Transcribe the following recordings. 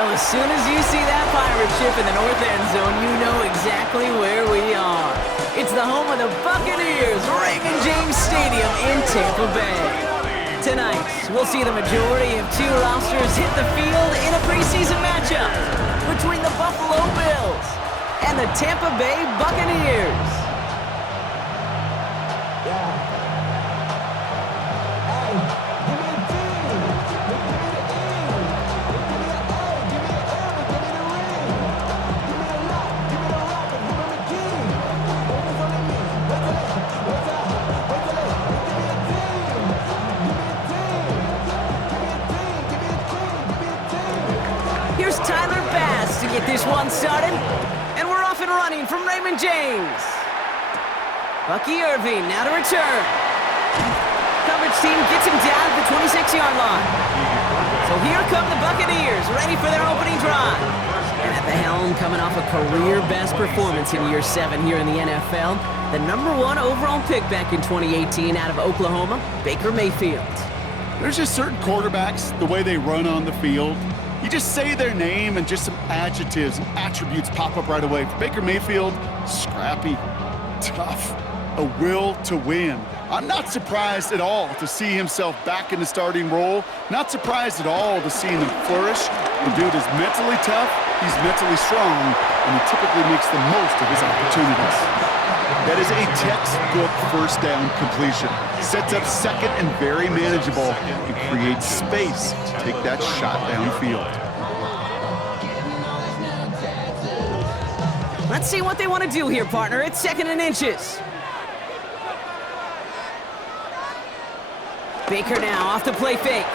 Well, as soon as you see that pirate ship in the north end zone, you know exactly where we are. It's the home of the Buccaneers, Raymond James Stadium in Tampa Bay. Tonight, we'll see the majority of two rosters hit the field in a preseason matchup between the Buffalo Bills and the Tampa Bay Buccaneers. To get this one started, and we're off and running from Raymond James. Bucky Irving now to return. Coverage team gets him down at the 26-yard line. So here come the Buccaneers, ready for their opening drive. And at the helm, coming off a career-best performance in year 7 here in the NFL, the #1 overall pick back in 2018 out of Oklahoma, Baker Mayfield. There's just certain quarterbacks, the way they run on the field. You just say their name and just some adjectives and attributes pop up right away. For Baker Mayfield, scrappy, tough, a will to win. I'm not surprised at all to see himself back in the starting role. Not surprised at all to see him flourish. The dude is mentally tough, he's mentally strong, and he typically makes the most of his opportunities. That is a textbook first down completion. Sets up second and very manageable and creates space to take that shot downfield. Let's see what they want to do here, partner. It's 2nd and inches. Baker now off the play fake.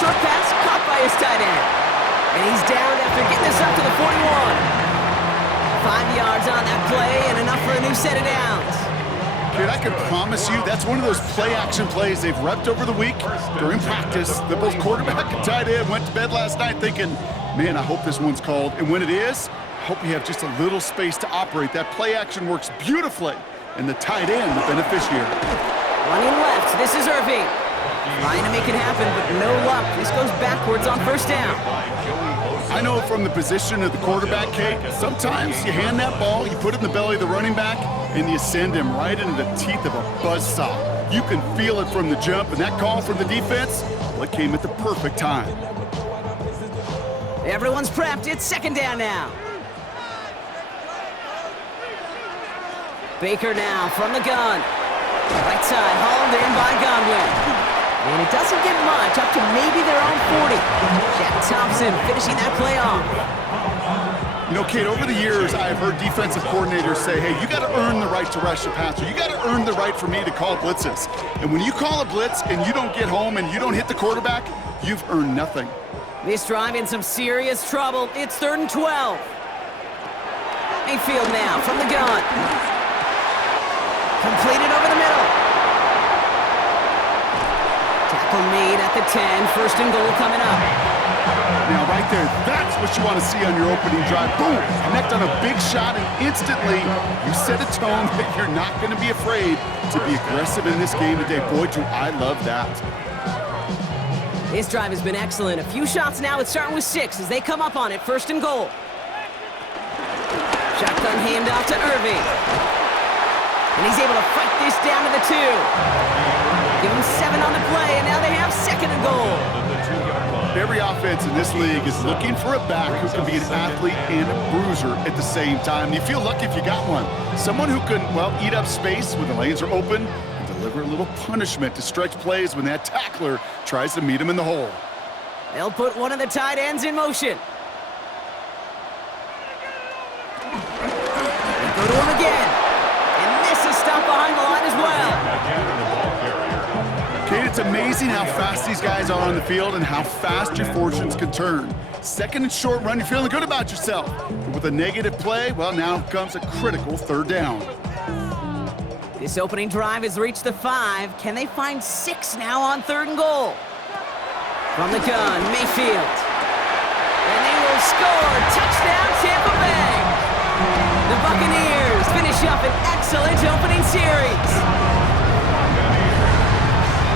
Short pass caught by his tight end. And he's down after getting this up to the 41. 5 yards on that play and enough for a new set of downs. Kid, I can promise you that's one of those play-action plays they've repped over the week during practice. The both quarterback and tight end went to bed last night thinking, man, I hope this one's called. And when it is, I hope you have just a little space to operate. That play-action works beautifully, and the tight end, the beneficiary. Running left, this is Irving. Trying to make it happen, but no luck. This goes backwards on 1st down. I know from the position of the quarterback, Kate, sometimes you hand that ball, you put it in the belly of the running back, and you send him right into the teeth of a buzzsaw. You can feel it from the jump, and that call from the defense, well, it came at the perfect time. Everyone's prepped. It's 2nd down now. Baker now from the gun. Right side, hauled in by Godwin. And it doesn't get much, up to maybe their own 40. Jack Thompson finishing that play off. You know, Kate, over the years, I've heard defensive coordinators say, hey, you got to earn the right to rush the passer. You got to earn the right for me to call blitzes. And when you call a blitz and you don't get home and you don't hit the quarterback, you've earned nothing. This drive in some serious trouble. It's 3rd and 12. Mayfield now from the gun. Completed over the middle. Tackle made at the 10. 1st and goal coming up. Now, right there, that's what you want to see on your opening drive. Boom! Connect on a big shot, and instantly you set a tone that you're not going to be afraid to be aggressive in this game today. Boy, do I love that. This drive has been excellent. A few shots now. It's starting with 6 as they come up on it. 1st and goal. Shotgun handoff to Irving. And he's able to fight this down to the 2. Give him 7 on the play, and now they have 2nd and goal. Every offense in this league is looking for a back who can be an athlete and a bruiser at the same time. You feel lucky if you got one. Someone who can, well, eat up space when the lanes are open and deliver a little punishment to stretch plays when that tackler tries to meet him in the hole. They'll put one of the tight ends in motion. They go to him again. And this is stopped behind the line as well. Kate, it's amazing how fast these guys are on the field and how fast your fortunes can turn. 2nd and short run, you're feeling good about yourself. But with a negative play, well, now comes a critical 3rd down. This opening drive has reached the 5. Can they find 6 now on 3rd and goal? From the gun, Mayfield. And they will score. Touchdown, Tampa Bay. The Buccaneers finish up an excellent opening series.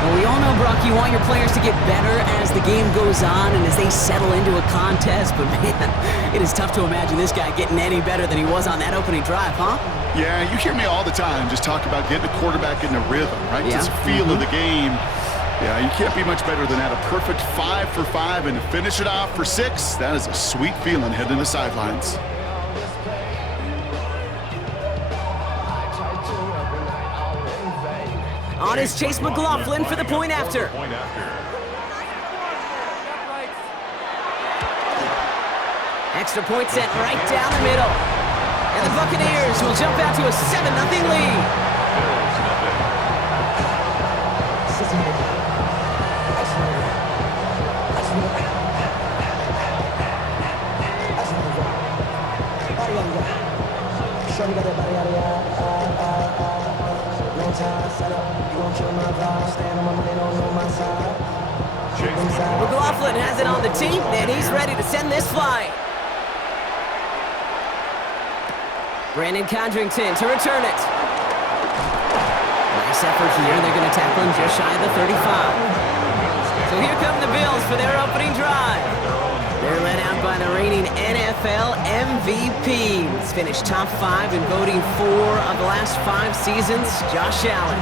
Well, we all all know, Brock, you want your players to get better as the game goes on and as they settle into a contest, but man, it is tough to imagine this guy getting any better than he was on that opening drive, huh? Yeah, you hear me all the time just talk about getting a quarterback in the rhythm, right? Yeah. Just feel of the game. Yeah, you can't be much better than that. A perfect 5 for 5 and to finish it off for 6. That is a sweet feeling heading to the sidelines. On is Chase McLaughlin for the point after. Extra point sent right down the middle. And the Buccaneers will jump out to a 7-0 lead. McLaughlin has it on the tee, and he's ready to send this flying. Brandon Condrington to return it. Nice effort here. They're going to tackle him just shy of the 35. So here come the Bills for their opening drive. They're led out by the reigning NFL MVPs. Finished top 5 in voting 4 of the last 5 seasons, Josh Allen.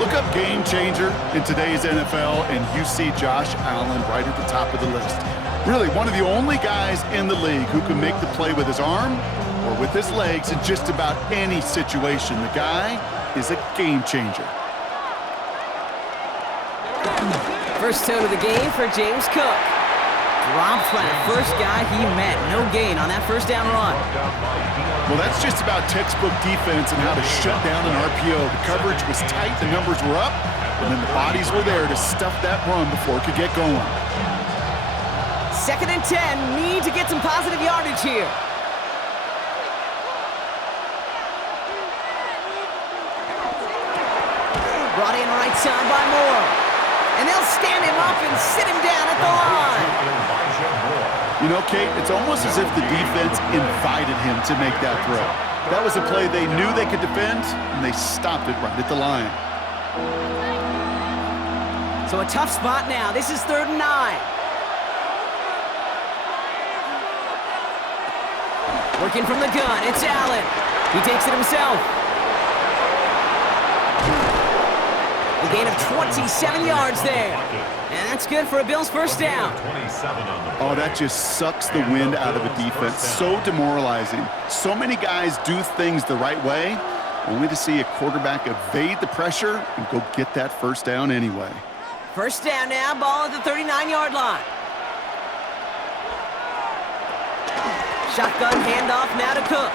Look up game changer in today's NFL, and you see Josh Allen right at the top of the list. Really, one of the only guys in the league who can make the play with his arm or with his legs in just about any situation. The guy is a game changer. First tone of the game for James Cook. Dropped by the first guy he met. No gain on that first down run. Well, that's just about textbook defense and how to shut down an RPO. The coverage was tight, the numbers were up, and then the bodies were there to stuff that run before it could get going. 2nd and 10. Need to get some positive yardage here. Brought in right side by Moore. And they'll stand him up and sit him down at the line. You know, Kate, it's almost as if the defense invited him to make that throw. That was a play they knew they could defend, and they stopped it right at the line. So a tough spot now. This is 3rd and 9. Working from the gun, it's Allen. He takes it himself. A gain of 27 yards there. And that's good for a Bills first down. Oh, that just sucks the wind out of a defense. So demoralizing. So many guys do things the right way, only to see a quarterback evade the pressure and go get that first down anyway. First down now, ball at the 39-yard line. Shotgun handoff now to Cook.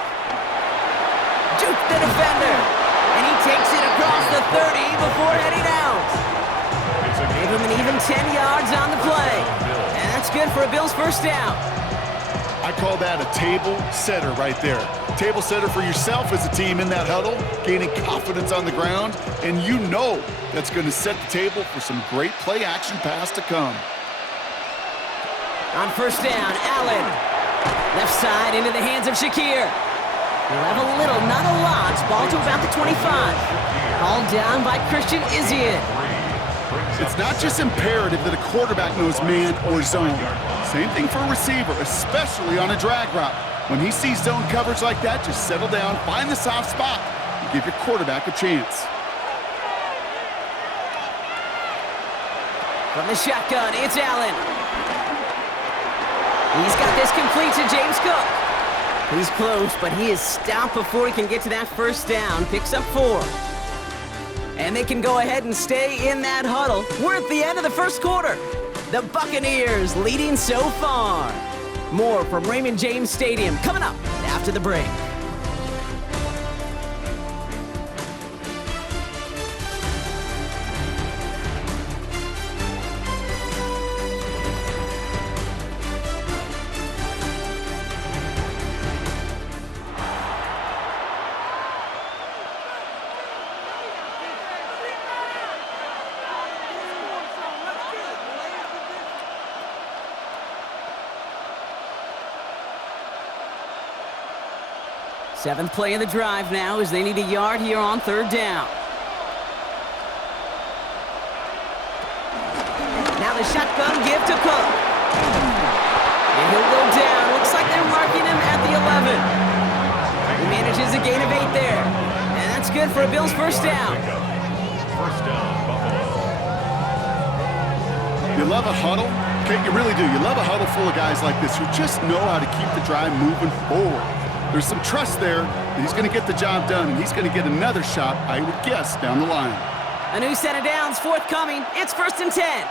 Juke the defender. And he takes it across the 30 before heading out. Gave him an even 10 yards on the play. And that's good for a Bills first down. I call that a table setter right there. Table setter for yourself as a team in that huddle, gaining confidence on the ground, and you know that's going to set the table for some great play action pass to come. On first down, Allen. Left side into the hands of Shakir. He'll have a little, not a lot. Ball to about the 25. Called down by Christian Izien. It's not just imperative that a quarterback knows man or zone. Same thing for a receiver, especially on a drag route. When he sees zone coverage like that, just settle down, find the soft spot, and give your quarterback a chance. From the shotgun, it's Allen. He's got this complete to James Cook. He's close, but he is stopped before he can get to that first down. Picks up 4. And they can go ahead and stay in that huddle. We're at the end of the first quarter. The Buccaneers leading so far. More from Raymond James Stadium coming up after the break. Seventh play of the drive now as they need a yard here on third down. Now the shotgun give to Cook. And he'll go down. Looks like they're marking him at the 11. He manages a gain of 8 there. And that's good for a Bills first down. First down, Buffalo. You love a huddle? Okay, you really do. You love a huddle full of guys like this who just know how to keep the drive moving forward. There's some trust there that he's going to get the job done, and he's going to get another shot, I would guess, down the line. A new set of downs forthcoming. It's 1st and 10.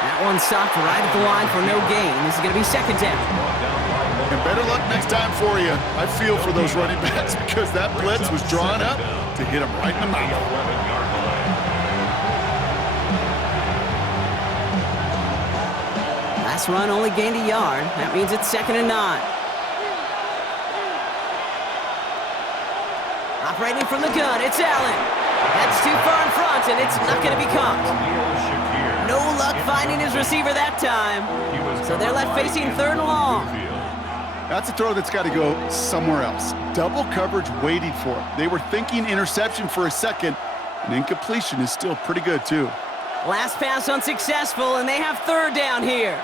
That one stopped right at the line for no gain. This is going to be 2nd down. And better luck next time for you. I feel for those running backs because that blitz was drawn up to hit him right in the mouth. Last run only gained a yard. That means it's 2nd and 9. Operating from the gun, it's Allen. That's too far in front, and it's not going to be caught. No luck finding his receiver that time. So they're left facing 3rd and long. That's a throw that's got to go somewhere else. Double coverage waiting for it. They were thinking interception for a second, and incompletion is still pretty good, too. Last pass unsuccessful, and they have 3rd down here.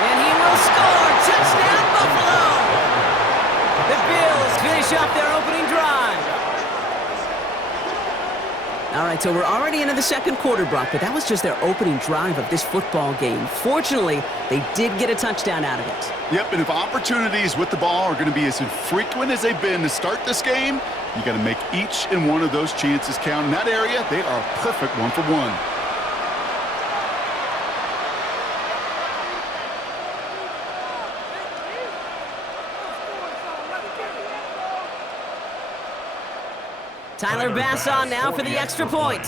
And he will score! Touchdown, Buffalo! The Bills finish off their opening drive. All right, so we're already into the 2nd quarter, Brock, but that was just their opening drive of this football game. Fortunately, they did get a touchdown out of it. Yep, and if opportunities with the ball are going to be as infrequent as they've been to start this game, you got to make each and one of those chances count. In that area, they are a perfect 1-for-1. Tyler Bass on now for the extra point.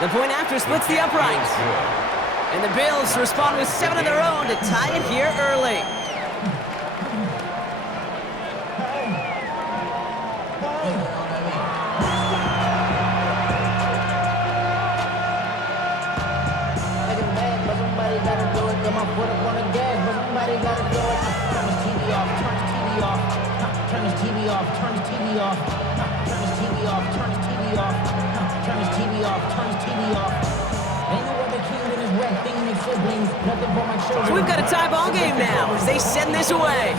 The point after splits the uprights. And the Bills respond with 7 of their own to tie it here early. So we've got a tie ball game now as they send this away.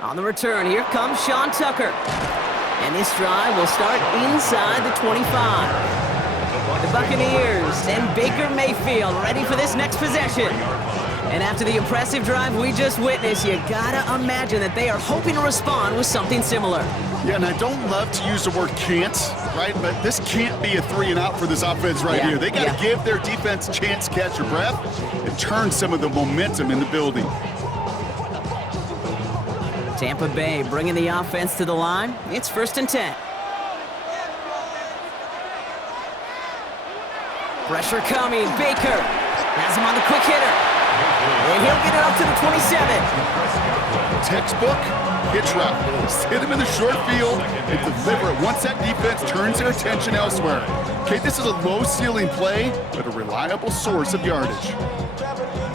On the return, here comes Sean Tucker. And this drive will start inside the 25. The Buccaneers and Baker Mayfield ready for this next possession. And after the impressive drive we just witnessed, you gotta imagine that they are hoping to respond with something similar. Yeah, and I don't love to use the word can't, right? But this can't be a 3-and-out for this offense right here. They got to give their defense a chance to catch their breath and turn some of the momentum in the building. Tampa Bay bringing the offense to the line. It's 1st and 10. Pressure coming. Baker has him on the quick hitter. And he'll get it up to the 27. Textbook hitch route. Just hit him in the short field and deliver it once that defense turns their attention elsewhere. Okay, this is a low-ceiling play, but a reliable source of yardage.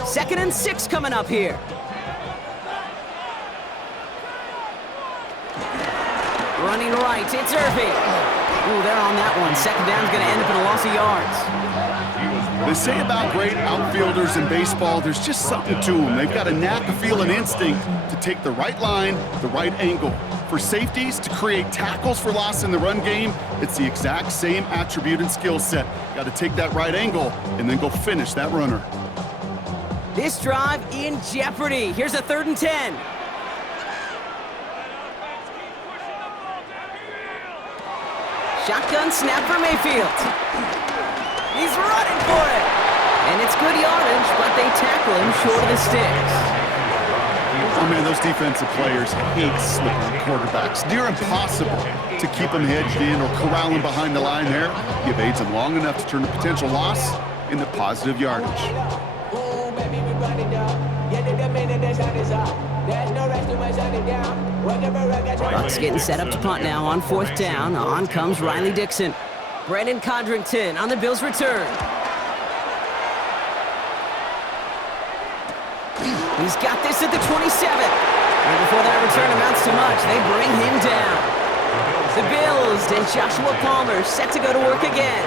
2nd and 6 coming up here. Running right, it's Irving. Ooh, they're on that one. 2nd down's going to end up in a loss of yards. They say about great outfielders in baseball, there's just something to them. They've got a knack, a feel, and instinct to take the right line, the right angle. For safeties, to create tackles for loss in the run game, it's the exact same attribute and skill set. Got to take that right angle and then go finish that runner. This drive in jeopardy. Here's a 3rd and 10. Shotgun snap for Mayfield. He's running for it. And it's good yardage, but they tackle him short of the sticks. Oh, man, those defensive players hate slippery quarterbacks. Near impossible to keep them hedged in or corral them behind the line there. He evades them long enough to turn the potential loss into positive yardage. Bucks getting set up to punt now on 4th down. On comes Riley Dixon. Brandon Codrington on the Bills' return. He's got this at the 27. And before that return amounts to much, they bring him down. The Bills and Joshua Palmer set to go to work again.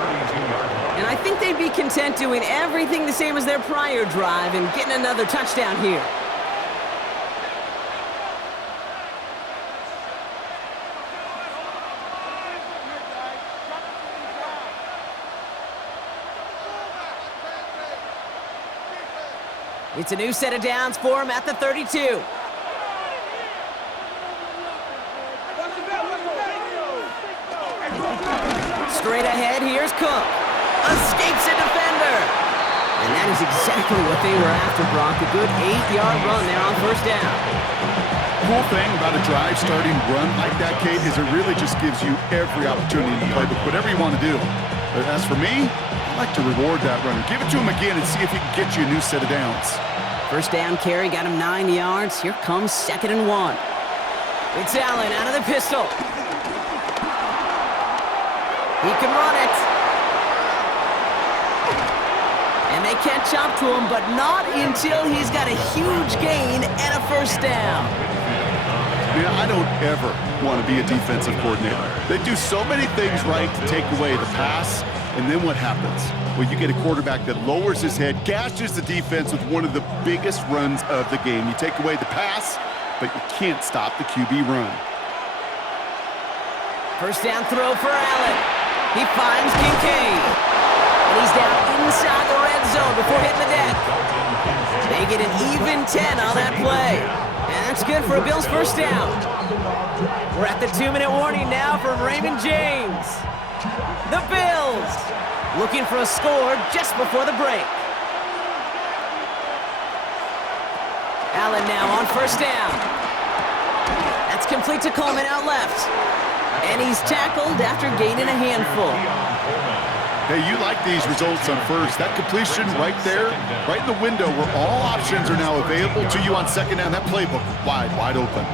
And I think they'd be content doing everything the same as their prior drive and getting another touchdown here. It's a new set of downs for him at the 32. Straight ahead, here's Cook. Escapes a defender. And that is exactly what they were after, Brock. A good 8-yard run there on first down. The whole thing about a drive starting run like that, Kate, is it really just gives you every opportunity in the playbook, whatever you want to do. But as for me, I like to reward that runner. Give it to him again and see if he can get you a new set of downs. First down carry got him 9 yards. Here comes 2nd and 1. It's Allen out of the pistol. He can run it. And they catch up to him, but not until he's got a huge gain and a first down. Man, I don't ever want to be a defensive coordinator. They do so many things right to take away the pass, and then what happens? Well, you get a quarterback that lowers his head, gashes the defense with one of the biggest runs of the game. You take away the pass, but you can't stop the QB run. First down throw for Allen. He finds Kincaid. And he's down inside the red zone before hitting the deck. They get an even 10 on that play. And that's good for a Bills first down. We're at the 2-minute warning now from Raymond James. The Bills looking for a score just before the break. Allen now on first down. That's complete to Coleman out left. And he's tackled after gaining a handful. Hey, you like these results on first. That completion right there, right in the window where all options are now available to you on second down. That playbook wide open.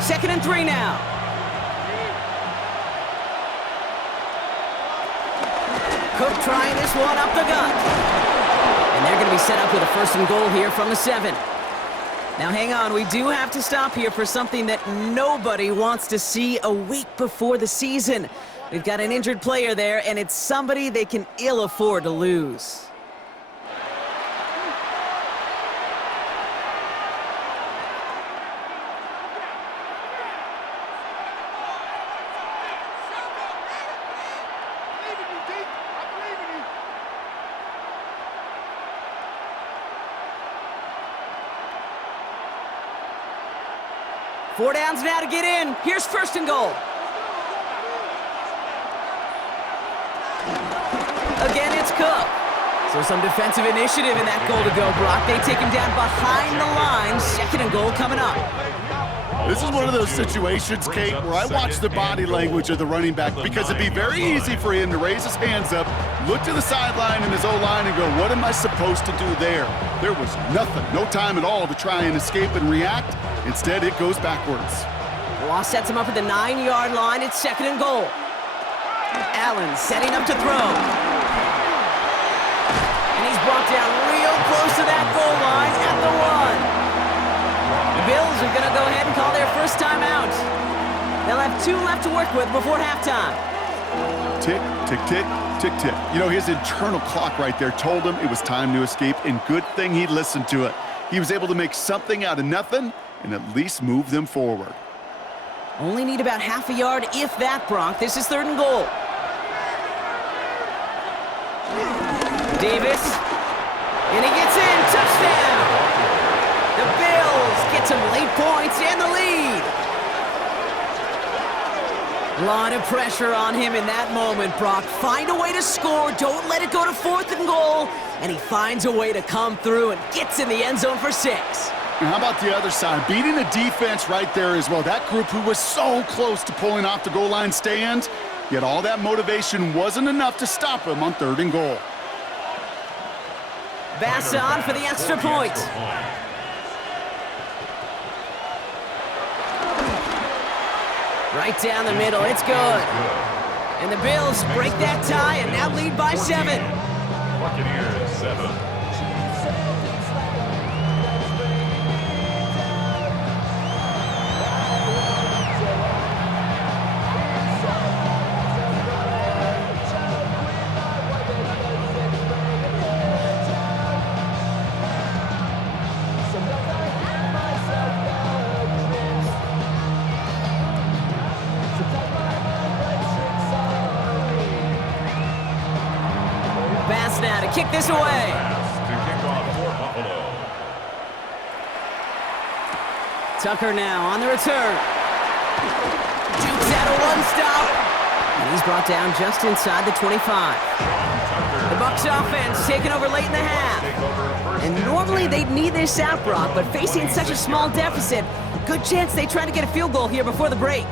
2nd and 3 now. Cook trying this one up the gut. And they're going to be set up with a 1st and goal here from the 7. Now hang on, we do have to stop here for something that nobody wants to see a week before the season. We've got an injured player there, and it's somebody they can ill afford to lose. Four downs now to get in. Here's 1st and goal. Again, it's Cook. So some defensive initiative in that goal to go, Brock. They take him down behind the line. 2nd and goal coming up. This is one of those situations, Kate, where I watch the body language of the running back because it'd be very easy for him to raise his hands up, look to the sideline in his O-line and go, what am I supposed to do there? There was nothing, no time at all to try and escape and react. Instead, it goes backwards. The loss sets him up at the 9-yard line. It's 2nd and goal. Allen setting up to throw. And he's brought down real close to that goal line at the 1. The Bills are going to go ahead and call their first timeout. They'll have 2 left to work with before halftime. Tick, tick, tick, tick, tick. You know, his internal clock right there told him it was time to escape, and good thing he listened to it. He was able to make something out of nothing and at least move them forward. Only need about half a yard, if that, Brock. This is 3rd and goal. Davis. And he gets in. Touchdown! The Bills get some late points and the lead. A lot of pressure on him in that moment, Brock. Find a way to score. Don't let it go to 4th and goal. And he finds a way to come through and gets in the end zone for 6. And how about the other side? Beating the defense right there as well. That group who was so close to pulling off the goal line stand, yet all that motivation wasn't enough to stop him on 3rd and goal. Bass on for the extra point. Right down the middle, it's good. And the Bills break that tie and now lead by 7. Buccaneers 7. kick this away. To kick off for Buffalo. Tucker now on the return. Dukes out a one-stop. And he's brought down just inside the 25. The Bucs offense taking over late in the half. And normally they'd need this out, Brock, but facing such a small deficit, good chance they try to get a field goal here before the break.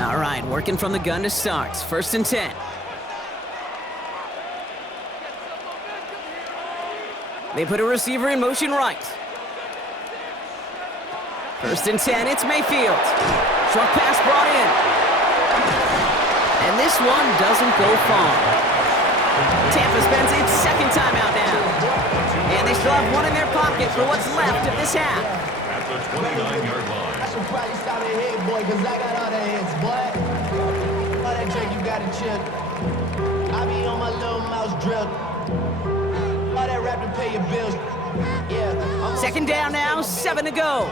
All right, working from the gun to start. 1st and 10. They put a receiver in motion right. 1st and 10, it's Mayfield. Short pass brought in. And this one doesn't go far. Tampa spends its 2nd timeout now. And they still have one in their pocket for what's left of this half. At the 29-yard line. I should probably stop at head, boy, because I got all the heads, boy. All that drink, you got to chill. I be on my little mouse drill. All that rap to pay your bills. Yeah. 2nd down now, 7 to go.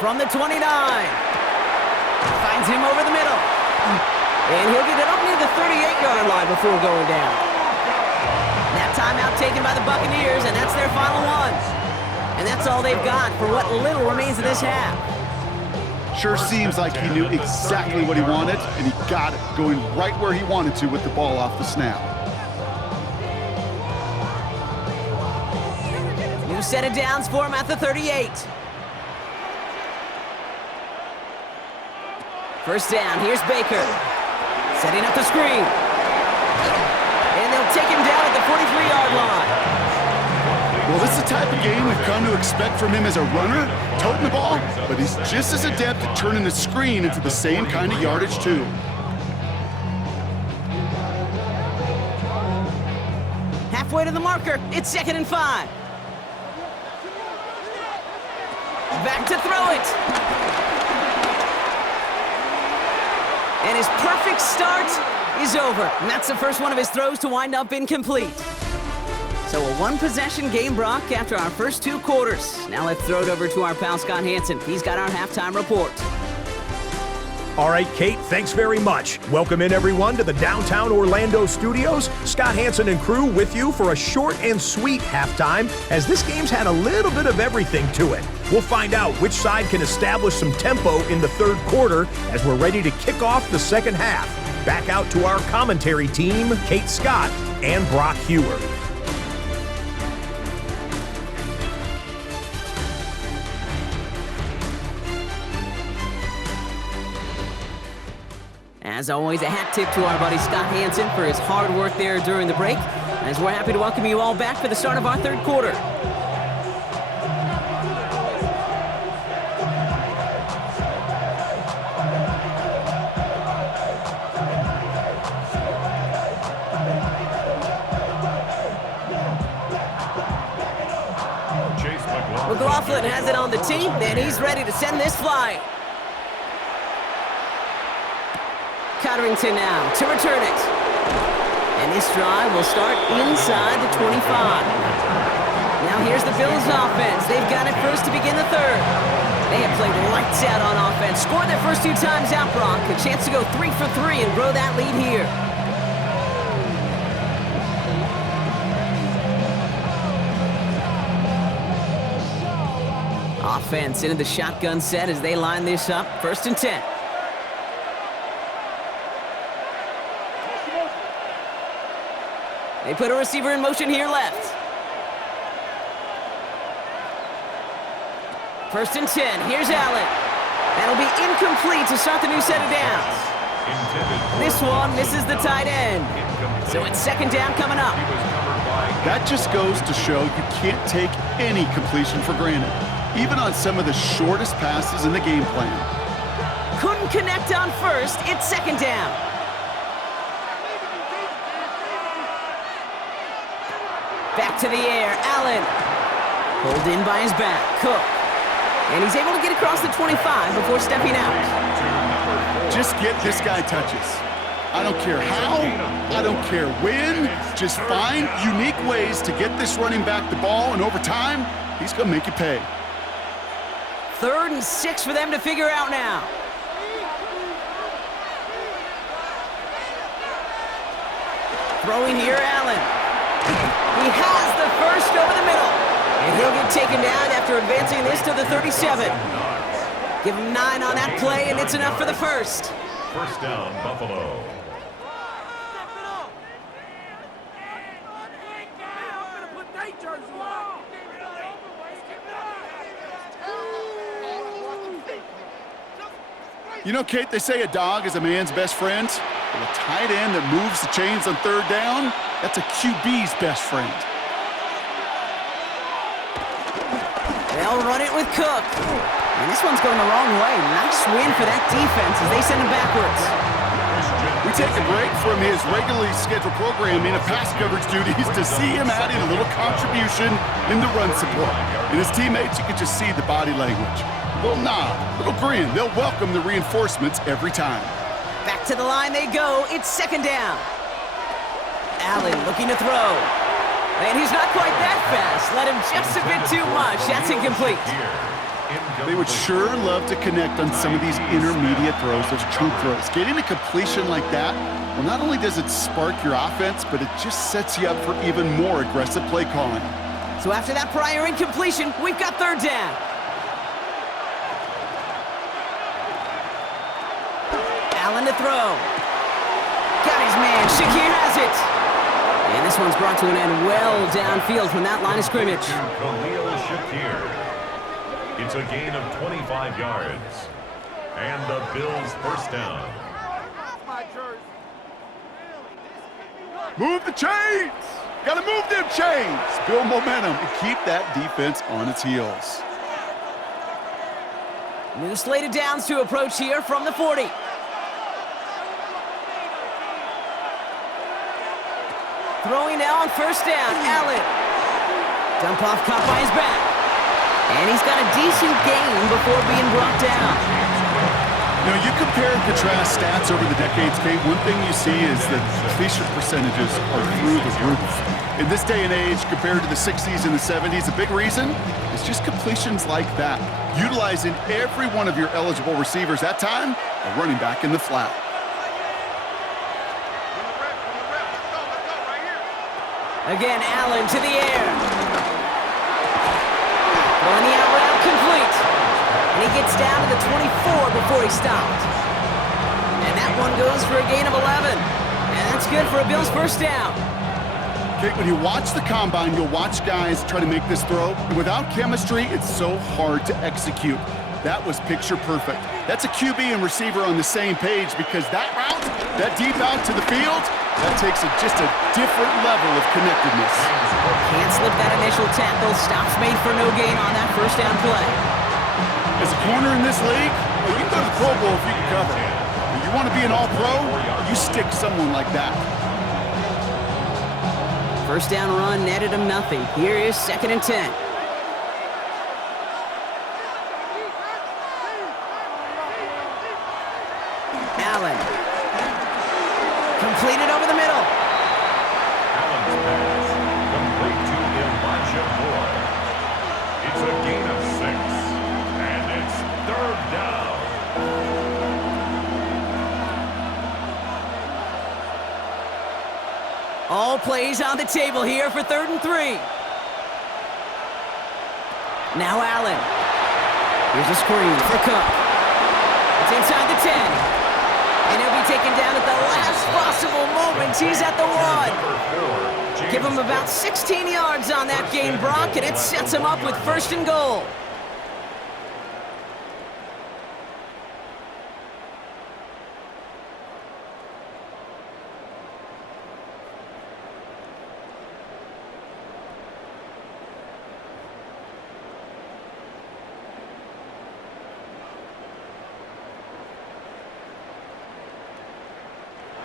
From the 29. Finds him over the middle. And he'll get it up near the 38-yard line before going down. That timeout taken by the Buccaneers, and that's their final one. And that's all they've got for what little remains of this half. Sure seems like he knew exactly what he wanted, and he got it, going right where he wanted to with the ball off the snap. New set of downs for him at the 38. 1st down, here's Baker. Setting up the screen. And they'll take him down at the 43-yard line. Well, this is the type of game we've come to expect from him as a runner, toting the ball, but he's just as adept at turning the screen into the same kind of yardage, too. Halfway to the marker, it's 2nd and 5. Back to throw it. And his perfect start is over. And that's the first one of his throws to wind up incomplete. So a one-possession game, Brock, after our first 2 quarters. Now let's throw it over to our pal Scott Hansen. He's got our halftime report. All right, Kate, thanks very much. Welcome in, everyone, to the downtown Orlando studios. Scott Hansen and crew with you for a short and sweet halftime, as this game's had a little bit of everything to it. We'll find out which side can establish some tempo in the 3rd quarter as we're ready to kick off the 2nd half. Back out to our commentary team, Kate Scott and Brock Hewer. As always, a hat tip to our buddy Scott Hansen for his hard work there during the break, as we're happy to welcome you all back for the start of our 3rd quarter. McLaughlin has it on the tee, and he's ready to send this flying. Cotterington now to return it. And this drive will start inside the 25. Now here's the Bills offense. They've got it first to begin the 3rd. They have played lights out on offense. Scored their first 2 times out, Brock. A chance to go 3 for 3 and grow that lead here. Offense into the shotgun set as they line this up. 1st and 10. They put a receiver in motion here left. 1st and 10. Here's Allen. That'll be incomplete to start the new set of downs. This one misses the tight end. So it's 2nd down coming up. That just goes to show you can't take any completion for granted, even on some of the shortest passes in the game plan. Couldn't connect on 1st. It's 2nd down. Back to the air, Allen. Pulled in by his back, Cook. And he's able to get across the 25 before stepping out. Just get this guy touches. I don't care how, I don't care when, just find unique ways to get this running back the ball, and over time, he's gonna make you pay. 3rd and 6 for them to figure out now. Throwing here, Allen. He has the first over the middle. And he'll get taken down after advancing this to the 37. Give him 9 on that play, and it's enough for the first. First down, Buffalo. You know, Kate, they say a dog is a man's best friend. Well, a tight end that moves the chains on 3rd down, that's a QB's best friend. They'll run it with Cook. And this one's going the wrong way. Nice win for that defense as they send him backwards. We take a break from his regularly scheduled programming of pass coverage duties to see him adding a little contribution in the run support. And his teammates, you can just see the body language. Little nod, little grin. They'll welcome the reinforcements every time. Back to the line they go. It's 2nd down. Allen looking to throw. And he's not quite that fast. Let him just a bit too much. That's incomplete. They would sure love to connect on some of these intermediate throws, those chunk throws. Getting a completion like that, well, not only does it spark your offense, but it just sets you up for even more aggressive play calling. So after that prior incompletion, we've got 3rd down. Allen to throw. Got his man. Shakir has it. And this one's brought to an end well downfield from that line of scrimmage. Khalil Shakir. It's a gain of 25 yards. And the Bills' first down. Move the chains! Gotta move them chains! Build momentum and keep that defense on its heels. New slated downs to approach here from the 40. Throwing now on 1st down, Allen. Dump off caught by his back. And he's got a decent gain before being brought down. Now, you compare and contrast stats over the decades, Kate. One thing you see is that completion percentages are through the roof. In this day and age, compared to the 60s and the 70s, a big reason is just completions like that. Utilizing every one of your eligible receivers that time, a running back in the flat. Again, Allen to the air. On the out route, complete. And he gets down to the 24 before he stopped. And that one goes for a gain of 11. And that's good for a Bills first down. Kate, when you watch the combine, you'll watch guys try to make this throw. And without chemistry, it's so hard to execute. That was picture perfect. That's a QB and receiver on the same page because that route, that deep out to the field, that takes just a different level of connectedness. Can't slip that initial tackle. Stops made for no gain on that first down play. As a corner in this league, well, you can go to the Pro Bowl if you can cover. If you want to be an all-pro, you stick someone like that. First down run netted him nothing. Here is 2nd and 10. Allen. Completed over the middle. Allen's pass complete to Elijah Moore. It's a gain of 6. And it's 3rd down. All plays on the table here for 3rd and 3. Now Allen. Here's a screen for Cook. It's inside the 10. And he'll be taken down at the last possible moment. He's at the 1. Give him about 16 yards on that gain, Brock, and it sets him up with 1st and goal.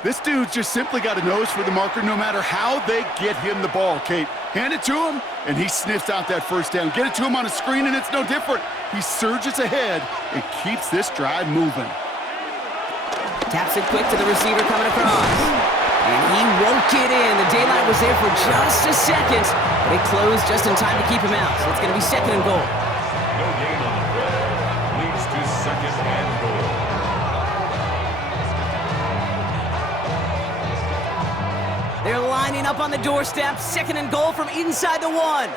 This dude's just simply got a nose for the marker no matter how they get him the ball, Kate. Hand it to him, and he sniffs out that first down. Get it to him on a screen, and it's no different. He surges ahead and keeps this drive moving. Taps it quick to the receiver coming across. And he won't get in. The daylight was there for just a second, but it closed just in time to keep him out. So it's going to be 2nd and goal. No gain on the play. Leads to 2nd and goal. They're lining up on the doorstep. 2nd and goal from inside the 1.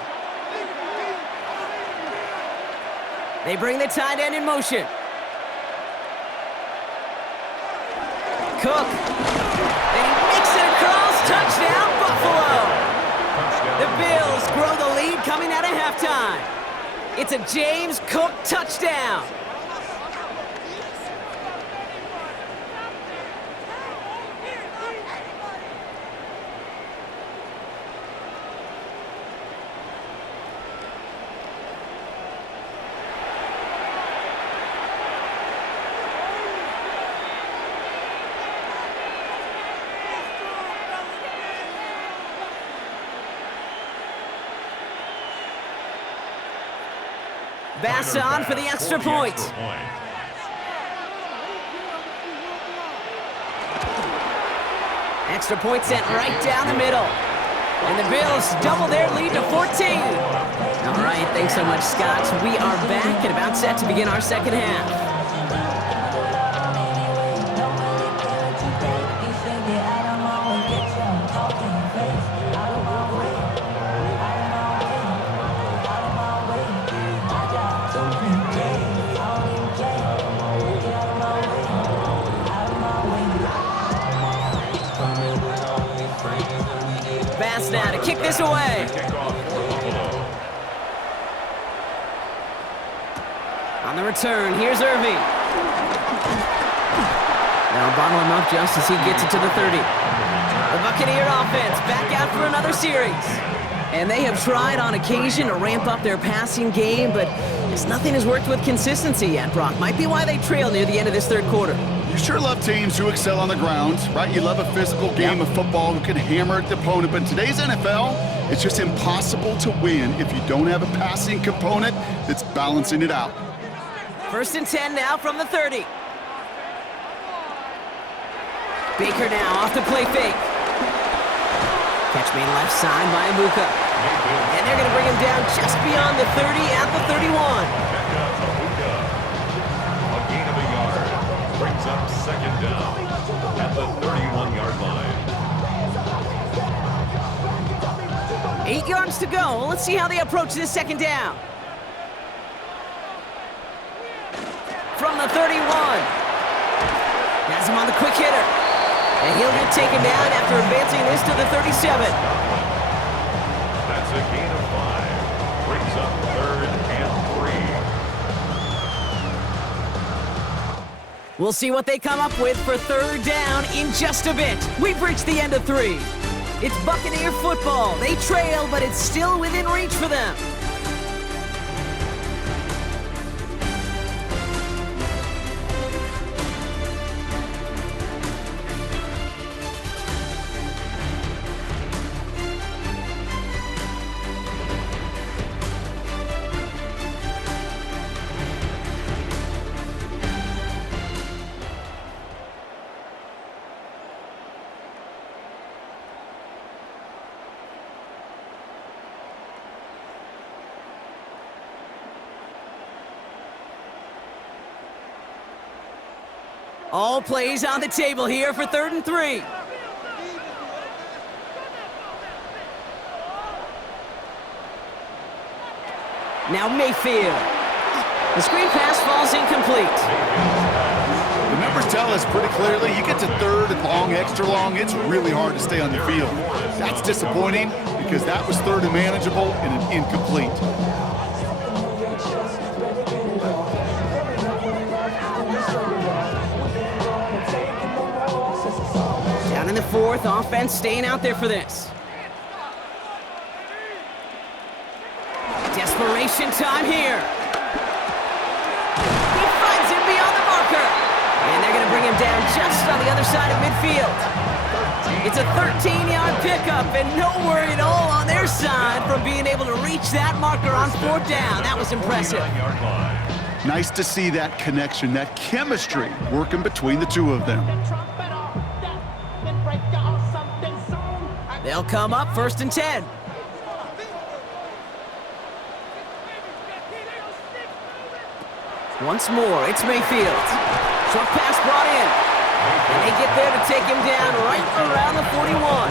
They bring the tight end in motion. Cook. And he makes it across. Touchdown, Buffalo. The Bills grow the lead coming out of halftime. It's a James Cook touchdown. Bass on for the extra point. Extra point sent right down the middle. And the Bills double their lead to 14. All right, thanks so much, Scott. We are back and about set to begin our second half. Bass now to kick this away. On the return, here's Irving. Now bottle him up just as he gets it to the 30. The Buccaneer offense back out for another series. And they have tried on occasion to ramp up their passing game, but nothing has worked with consistency yet, Brock. Might be why they trail near the end of this third quarter. You sure love teams who excel on the ground, right? You love a physical game of football who can hammer at the opponent, but in today's NFL, it's just impossible to win if you don't have a passing component that's balancing it out. 1st and 10 now from the 30. Baker now off the play fake. Catch made left side by Abuka. And they're going to bring him down just beyond the 30 at the 31. A gain of a yard. Brings up 2nd down at the 31-yard line. 8 yards to go. Let's see how they approach this 2nd down. From the 31. Has him on the quick hitter. And he'll get taken down after advancing this to the 37. That's a gain of 5. Brings up 3rd and 3. We'll see what they come up with for 3rd down in just a bit. We've reached the end of 3. It's Buccaneer football. They trail, but it's still within reach for them. All plays on the table here for 3rd and 3. Now Mayfield. The screen pass falls incomplete. The numbers tell us pretty clearly, you get to 3rd and long, extra long, it's really hard to stay on the field. That's disappointing because that was 3rd and manageable and an incomplete. Down in the 4th, offense staying out there for this. Desperation time here. He finds him beyond the marker. And they're going to bring him down just on the other side of midfield. It's a 13-yard pickup, and no worry at all on their side from being able to reach that marker on 4th down. That was impressive. Nice to see that connection, that chemistry working between the two of them. They'll come up 1st and 10. Once more, it's Mayfield. Short pass brought in. And they get there to take him down right around the 41.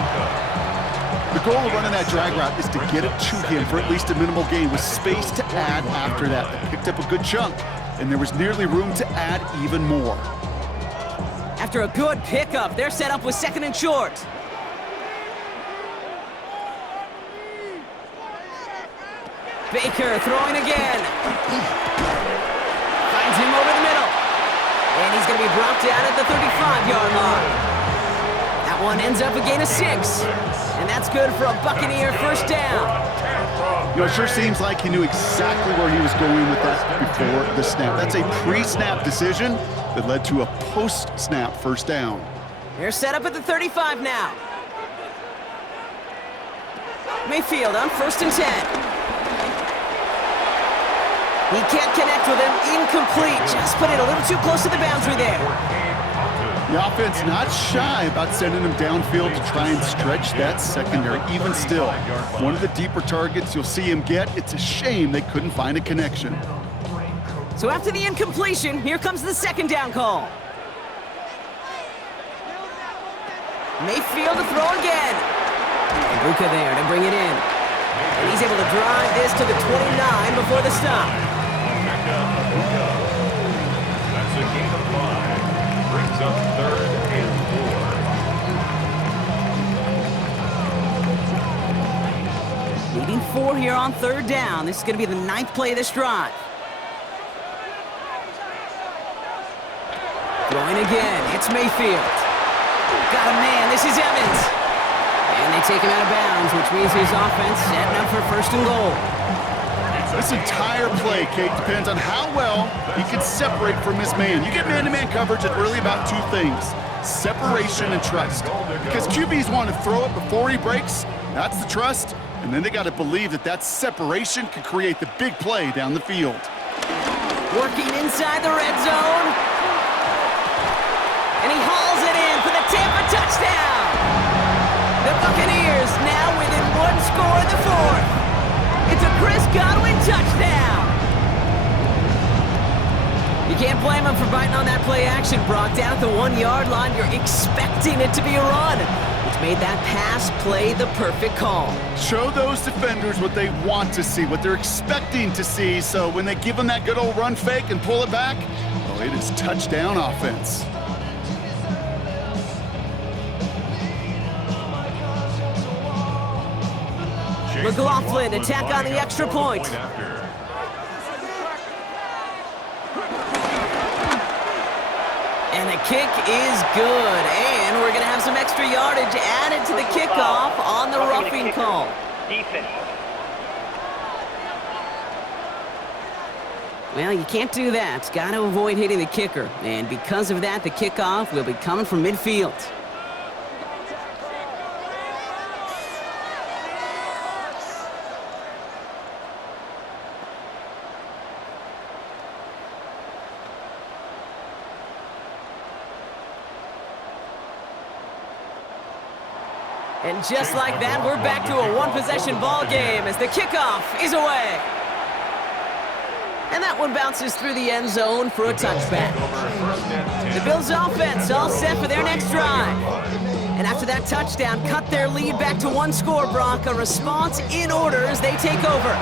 The goal of running that drag route is to get it to him for at least a minimal gain with space to add after that. They picked up a good chunk, and there was nearly room to add even more. After a good pickup, they're set up with 2nd and short. Baker throwing again. Finds him over the middle. And he's going to be brought down at the 35-yard line. That one ends up a gain of 6. And that's good for a Buccaneer 1st down. You know, it sure seems like he knew exactly where he was going with that before the snap. That's a pre-snap decision that led to a post-snap 1st down. They're set up at the 35 now. Mayfield on 1st and 10. He can't connect with him. Incomplete. Just put it a little too close to the boundary there. The offense not shy about sending him downfield to try and stretch that secondary. Even still, one of the deeper targets you'll see him get. It's a shame they couldn't find a connection. So after the incompletion, here comes the 2nd down call. Mayfield to throw again. And Buka there to bring it in. And he's able to drive this to the 29 before the stop. That's a gain of 5. Brings up 3rd and 4. Leading 4 here on 3rd down. This is going to be the 9th play of this drive. Throwing again. It's Mayfield. Got a man. This is Evans. And they take him out of bounds, which means his offense setting up for 1st and goal. This entire play, Kate, depends on how well he can separate from his man. You get man-to-man coverage, it's really about 2 things, separation and trust. Because QBs want to throw it before he breaks, that's the trust, and then they got to believe that that separation can create the big play down the field. Working inside the red zone. And he hauls it in for the Tampa touchdown. The Buccaneers now within 1 score in the 4th. It's a Chris Godwin touchdown. You can't blame him for biting on that play action, Brock. Down at the 1-yard line, you're expecting it to be a run, which made that pass play the perfect call. Show those defenders what they want to see, what they're expecting to see, so when they give them that good old run fake and pull it back, well, it is touchdown offense. McLaughlin attack on the extra point. And the kick is good. And we're going to have some extra yardage added to the kickoff on the roughing call. Defense. Well, you can't do that. Got to avoid hitting the kicker. And because of that, the kickoff will be coming from midfield. And just like that, we're back to a 1-possession ball game as the kickoff is away. And that one bounces through the end zone for a touchback. The Bills offense all set for their next drive. And after that touchdown, cut their lead back to 1 score, Brock. A response in order as they take over.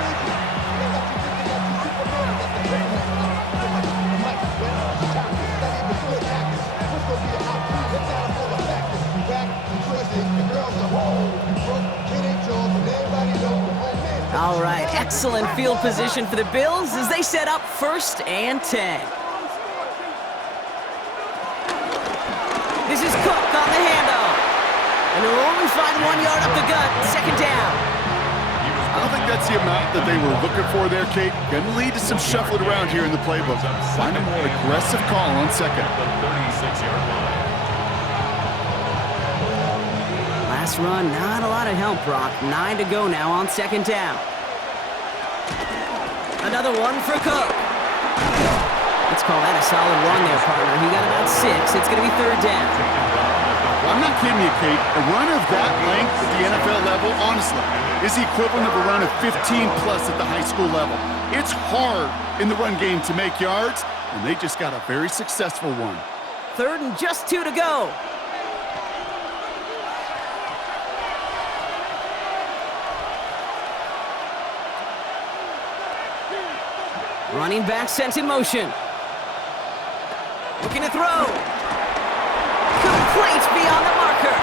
All right, excellent field position for the Bills as they set up 1st and 10. This is Cook on the handoff. And they'll only find 1 yard up the gut, 2nd down. I don't think that's the amount that they were looking for there, Kate. Going to lead to some shuffling around here in the playbook. Find a more aggressive call on 2nd. The 36-yard line. Last run, not a lot of help, Brock. 9 to go now on 2nd down. Another one for Cook. Let's call that a solid run there, partner. He got about 6. It's going to be 3rd down. I'm not kidding you, Kate. A run of that length at the NFL level, honestly, is the equivalent of a run of 15-plus at the high school level. It's hard in the run game to make yards, and they just got a very successful one. 3rd and just 2 to go. Running back sent in motion. Looking to throw. Complete beyond the marker.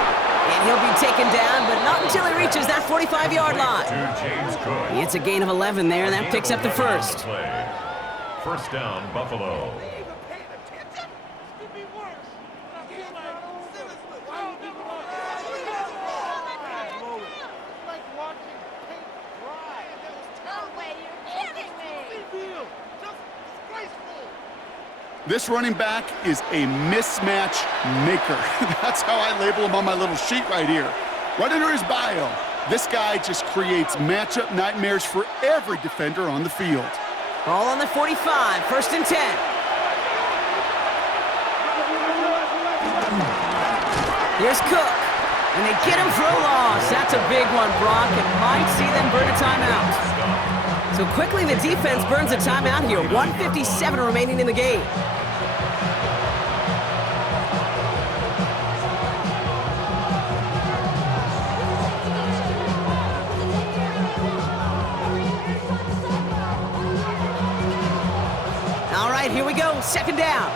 And he'll be taken down, but not until he reaches that 45-yard line. It's a gain of 11 there, and that picks up the 1st. 1st down, Buffalo. This running back is a mismatch maker. That's how I label him on my little sheet right here. Right under his bio, this guy just creates matchup nightmares for every defender on the field. Ball on the 45, 1st and 10. Here's Cook, and they get him for a loss. That's a big one, Brock, and might see them burn a timeout. So quickly the defense burns a timeout here. 1:57 remaining in the game. All right, here we go. 2nd down.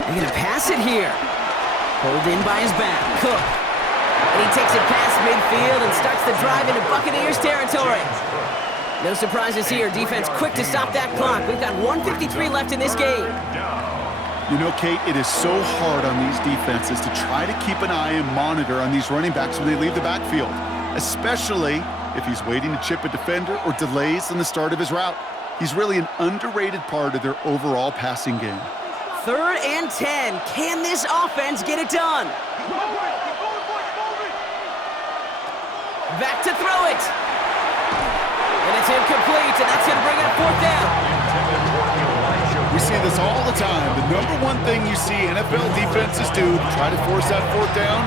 They're going to pass it here. Pulled in by his back. Cook. And he takes it past midfield and starts the drive into Buccaneers territory. No surprises here. Defense quick to stop that clock. We've got 1:53 left in this game. You know, Kate, it is so hard on these defenses to try to keep an eye and monitor on these running backs when they leave the backfield, especially if he's waiting to chip a defender or delays in the start of his route. He's really an underrated part of their overall passing game. 3rd and 10. Can this offense get it done? Back to throw it. And it's incomplete, and that's going to bring up 4th down. We see this all the time. The number one thing you see NFL defenses do to try to force that 4th down,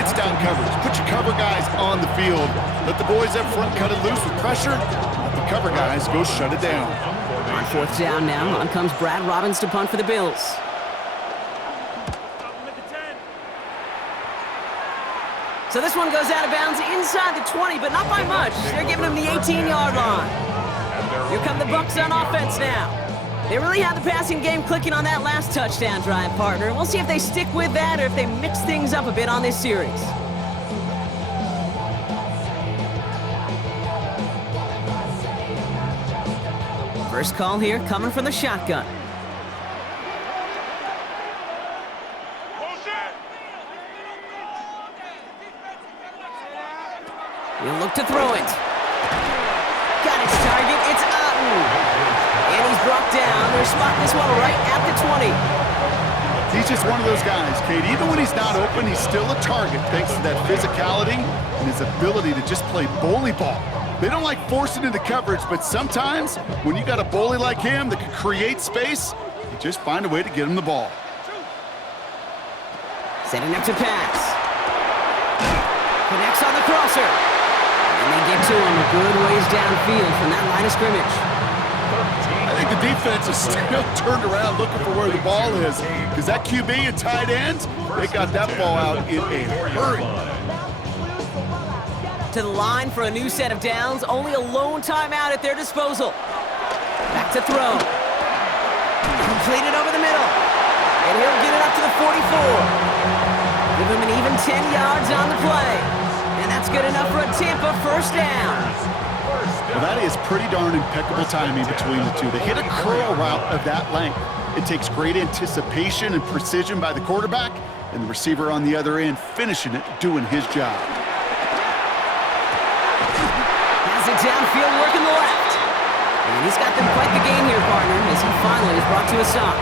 it's down coverage. Put your cover guys on the field. Let the boys up front cut it loose with pressure. Let the cover guys go shut it down. On 4th down now, on comes Brad Robbins to punt for the Bills. So this one goes out of bounds inside the 20, but not by much. They're giving him the 18-yard line. Here come the Bucs on offense now. They really have the passing game clicking on that last touchdown drive, partner. We'll see if they stick with that or if they mix things up a bit on this series. First call here coming from the shotgun. He'll look to throw it. Got his target. It's Otten. And he's brought down. They're spotting this one right at the 20. He's just one of those guys, Kate. Even when he's not open, he's still a target thanks to that physicality and his ability to just play bully ball. They don't like forcing into coverage, but sometimes when you got a bully like him that can create space, you just find a way to get him the ball. Setting up to pass. Connects on the crosser. And they get to him a good ways downfield from that line of scrimmage. I think the defense is still turned around looking for where the ball is because that QB and tight ends, they got that ball out in a hurry. To the line for a new set of downs. Only a lone timeout at their disposal. Back to throw. Completed over the middle. And he'll get it up to the 44. Give him an even 10 yards on the play. And that's good enough for a Tampa 1st down. Well, that is pretty darn impeccable timing between the two. They hit a curl route of that length. It takes great anticipation and precision by the quarterback, and the receiver on the other end finishing it, doing his job. Has it downfield, working the left. And he's got them quite the game here, partner, as he finally is brought to a stop.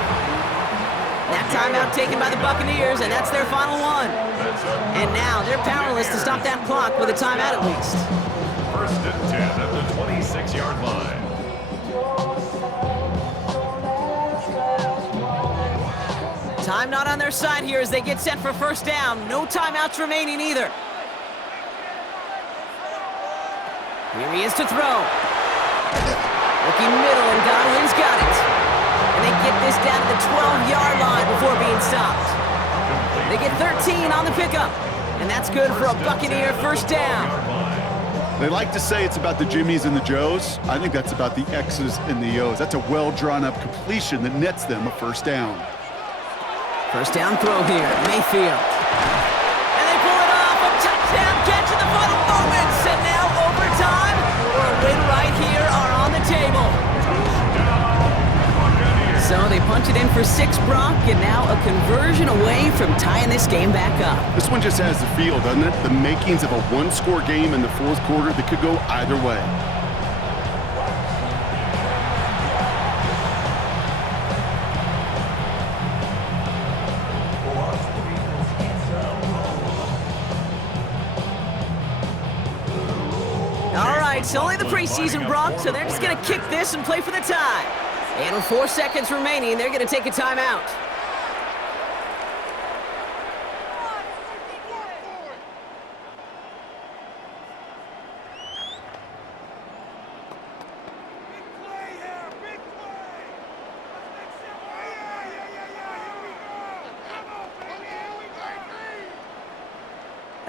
That timeout taken by the Buccaneers, and that's their final one. And now they're powerless to stop that clock with a timeout at least. First and 10 at the 26-yard line. Time not on their side here as they get set for first down. No timeouts remaining either. Here he is to throw. Looking middle, and Godwin's got it. And they get this down to the 12-yard line before being stopped. They get 13 on the pickup. And that's good for a Buccaneer first down. They like to say it's about the Jimmies and the Joes. I think that's about the X's and the O's. That's a well-drawn-up completion that nets them a first down. First down throw here, Mayfield. And they pull it off, a touchdown catch in the final moments. And now overtime or a win right here are on the table. So they punch it in for 6, Brock, and now a conversion away from tying this game back up. This one just has the feel, doesn't it? The makings of a one-score game in the fourth quarter that could go either way. It's only the preseason, Brock, so they're just going to kick this and play for the tie. And with 4 seconds remaining, they're going to take a timeout.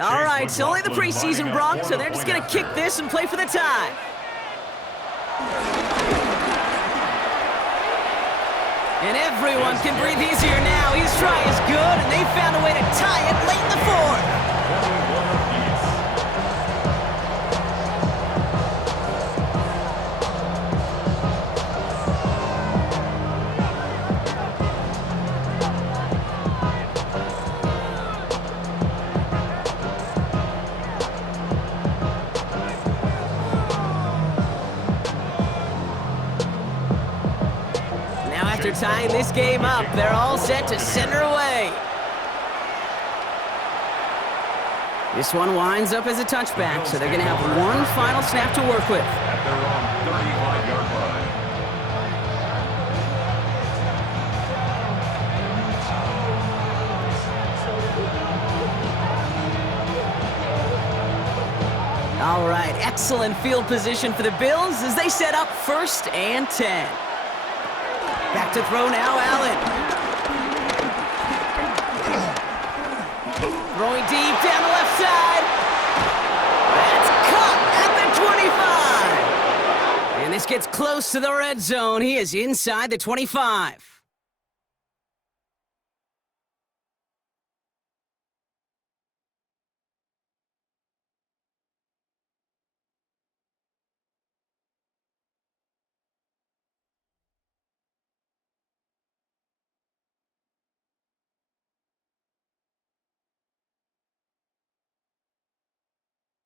All right, it's only the preseason, Brock, so they're just going to kick this and play for the tie. And everyone can breathe easier now. His try is good, and they found a way to tie it late in the fourth. After tying this game up, they're all set to send her away. This one winds up as a touchback, so they're going to have one final snap to work with. At their own 35-yard line. All right, excellent field position for the Bills as they set up 1st and 10. Back to throw now, Allen. Throwing deep down the left side. That's caught at the 25. And this gets close to the red zone. He is inside the 25.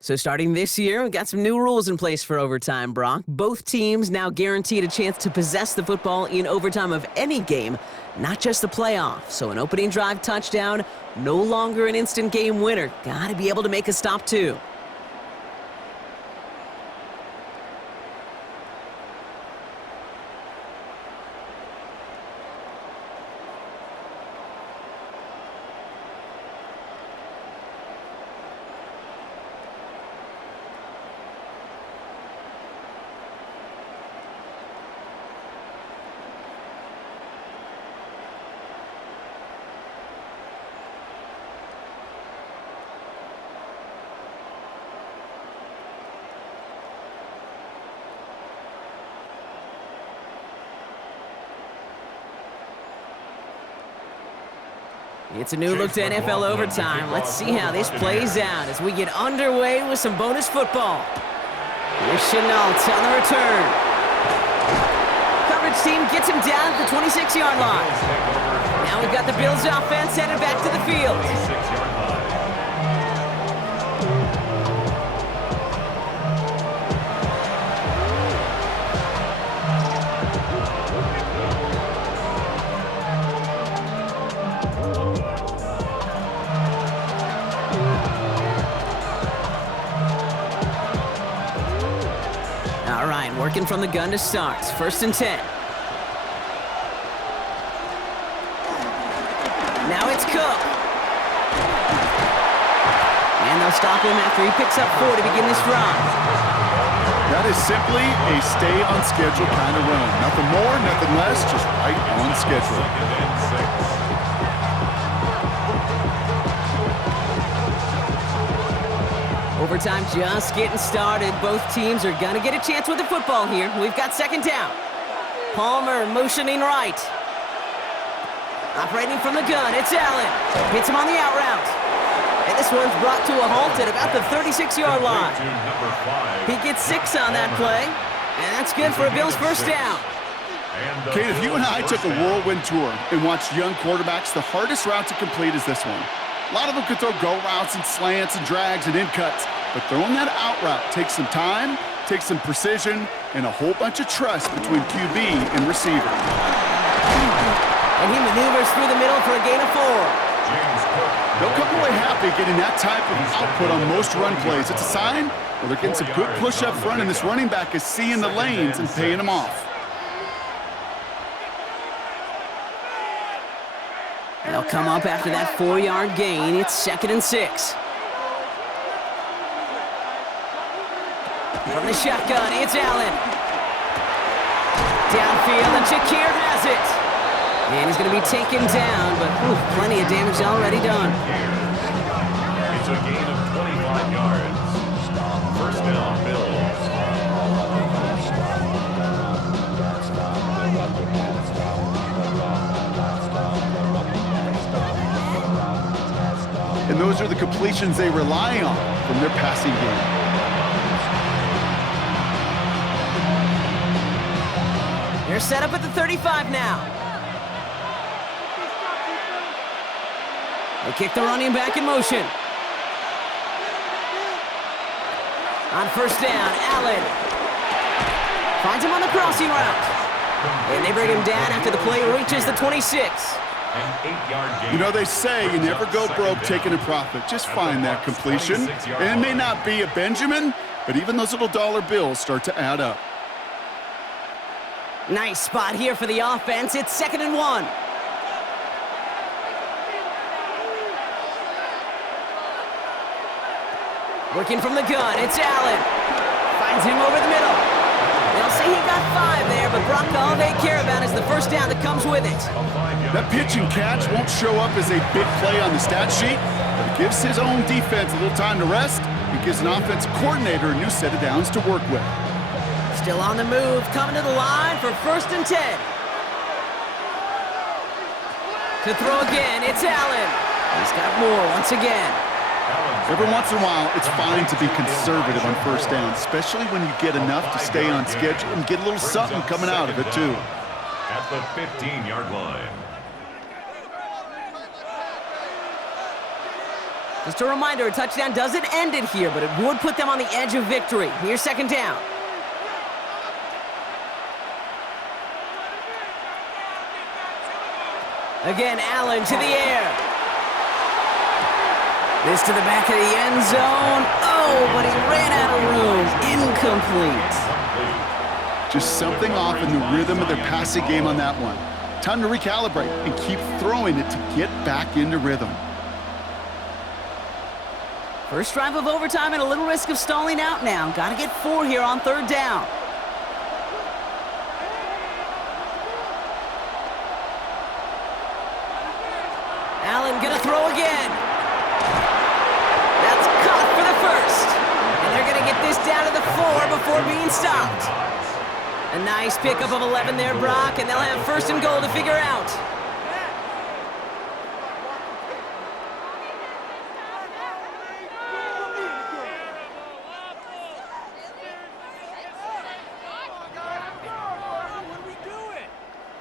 So starting this year, we've got some new rules in place for overtime, Brock. Both teams now guaranteed a chance to possess the football in overtime of any game, not just the playoff. So an opening drive touchdown, no longer an instant game winner. Gotta be able to make a stop too. It's a new look to NFL overtime. Let's see how this plays out as we get underway with some bonus football. Here's Chenault on the return. Coverage team gets him down at the 26-yard line. Now we've got the Bills offense headed back to the field. And working from the gun to start. 1st and 10. Now it's Cook. And they'll stop him after he picks up 4 to begin this drive. That is simply a stay on schedule kind of run. Nothing more, nothing less, just right on schedule. Overtime just getting started. Both teams are going to get a chance with the football here. We've got 2nd down. Palmer motioning right. Operating from the gun, it's Allen. Hits him on the out route. And this one's brought to a halt at about the 36-yard line. He gets 6 on that play, and that's good for a Bills 1st down. Kate, if you and I took a whirlwind tour and watched young quarterbacks, the hardest route to complete is this one. A lot of them could throw go routes and slants and drags and in cuts, but throwing that out route takes some time, takes some precision, and a whole bunch of trust between QB and receiver. And he maneuvers through the middle for a gain of 4. They'll come away happy getting that type of output on most run plays. It's a sign where they're getting some good push up front, and this running back is seeing the lanes and paying them off. They'll come up after that 4-yard gain. It's 2nd and 6. From the shotgun, it's Allen. Downfield, and Shakir has it. And he's going to be taken down, but plenty of damage already done. It's a gain of 25 yards. 1st down, Bills. And those are the completions they rely on from their passing game. They're set up at the 35 now. They kick the running back in motion. On 1st down, Allen finds him on the crossing route. And they bring him down after the play reaches the 26. You know, they say you never go broke taking a profit. Just find that completion. And it may not be a Benjamin, but even those little dollar bills start to add up. Nice spot here for the offense. It's 2nd and 1. Working from the gun, it's Allen. Finds him over the middle. They'll say he got 5 there, but Brock, all they care about is the 1st down that comes with it. That pitch and catch won't show up as a big play on the stat sheet, but it gives his own defense a little time to rest. It gives an offensive coordinator a new set of downs to work with. Still on the move, coming to the line for 1st and 10. To throw again, it's Allen. He's got more once again. Every once in a while, it's fine to be conservative on 1st down, especially when you get enough to stay on schedule and get a little something coming out of it, too. At the 15-yard line. Just a reminder, a touchdown doesn't end it here, but it would put them on the edge of victory. Here's 2nd down. Again, Allen to the air. This to the back of the end zone. Oh, but he ran out of room. Incomplete. Just something off in the rhythm of their passing game on that one. Time to recalibrate and keep throwing it to get back into rhythm. First drive of overtime and a little risk of stalling out now. Got to get 4 here on 3rd down. Allen gonna throw again. That's caught for the 1st. And they're gonna get this down to the 4 before being stopped. A nice pickup of 11 there, Brock, and they'll have 1st and goal to figure out.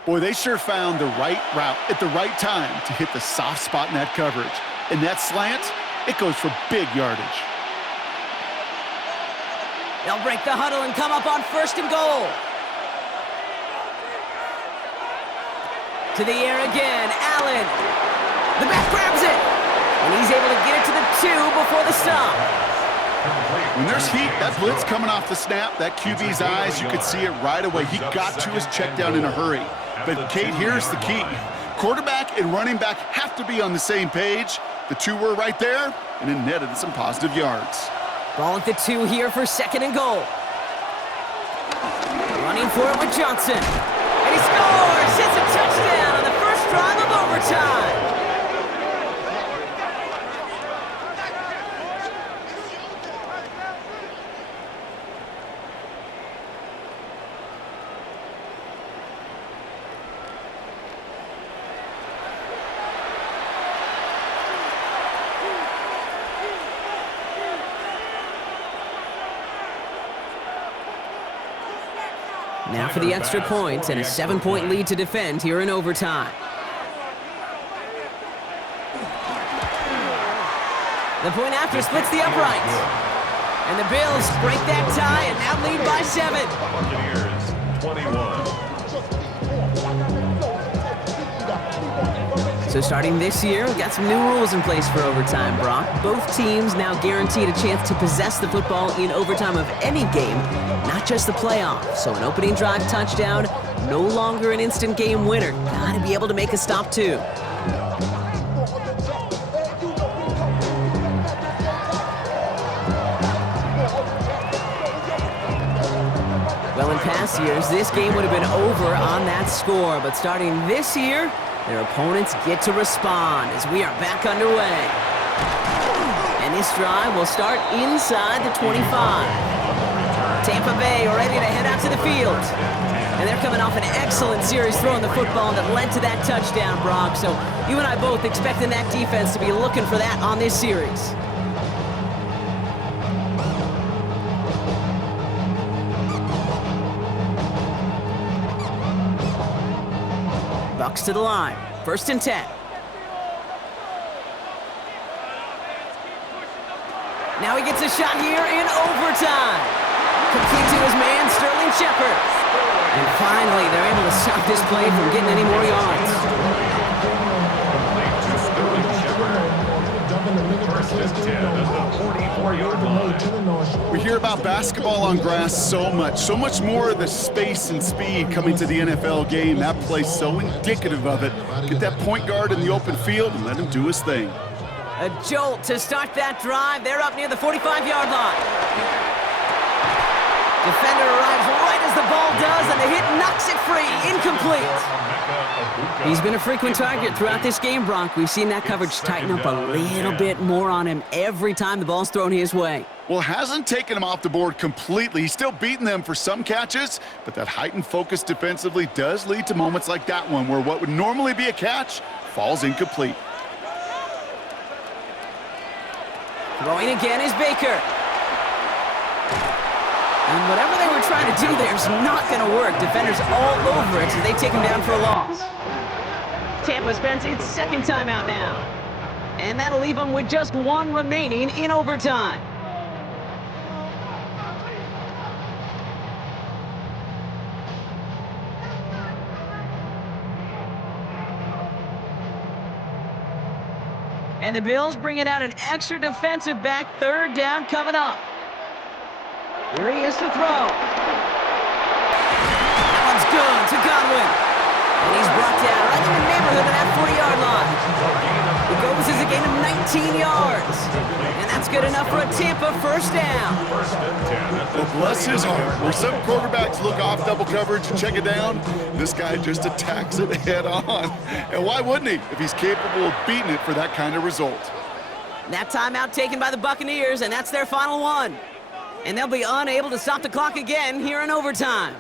Boy, they sure found the right route at the right time to hit the soft spot in that coverage. And that slant, it goes for big yardage. They'll break the huddle and come up on 1st and goal. To the air again, Allen. The back grabs it. And he's able to get it to the 2 before the stop. When there's heat, that blitz coming off the snap, that QB's eyes, you could see it right away. He got to his check down in a hurry. But, Kate, here's the key. Quarterback and running back have to be on the same page. The two were right there, and it netted some positive yards. Ball at the 2 here for 2nd and goal. Running for it with Johnson. And he scores! It's a touchdown on the first drive of overtime. Now for the extra point and a 7-point lead to defend here in overtime. The point after splits the uprights. And the Bills break that tie and now lead by 7. Buccaneers 21. So starting this year, we've got some new rules in place for overtime, Brock. Both teams now guaranteed a chance to possess the football in overtime of any game, not just the playoffs. So an opening drive touchdown, no longer an instant game winner. Gotta be able to make a stop too. Well, in past years, this game would have been over on that score. But starting this year, their opponents get to respond as we are back underway. And this drive will start inside the 25. Tampa Bay ready to head out to the field. And they're coming off an excellent series throwing the football that led to that touchdown, Brock. So you and I both expecting that defense to be looking for that on this series. Bucks to the line. 1st and 10. Now he gets a shot here in overtime. Complete to his man, Sterling Shepard. And finally, they're able to stop this play from getting any more yards. Complete to Sterling Shepard. 1st and 10 at the 44-yard line. We hear about basketball on grass so much more of the space and speed coming to the NFL game. That play's so indicative of it. Get that point guard in the open field and let him do his thing. A jolt to start that drive. They're up near the 45-yard line. Defender arrives right as the ball does, and the hit knocks it free. Incomplete. He's been a frequent target throughout this game, Brock. We've seen that coverage tighten up a little bit more on him every time the ball's thrown his way. Well, hasn't taken him off the board completely. He's still beating them for some catches, but that heightened focus defensively does lead to moments like that one where what would normally be a catch falls incomplete. Throwing again is Baker. And whatever they were trying to do there is not going to work. Defenders all over it, so they take him down for a loss. Tampa spends its 2nd timeout now. And that'll leave them with just 1 remaining in overtime. And the Bills bring it out an extra defensive back. 3rd down coming up. Here he is to throw. That one's good to Godwin. And he's brought down right in the neighborhood of that 40-yard line. He goes as a gain of 19 yards. And that's good enough for a Tampa 1st down. Well, bless his heart. Where some quarterbacks look off double coverage and check it down, this guy just attacks it head on. And why wouldn't he if he's capable of beating it for that kind of result? That timeout taken by the Buccaneers, and that's their final one. And they'll be unable to stop the clock again here in overtime.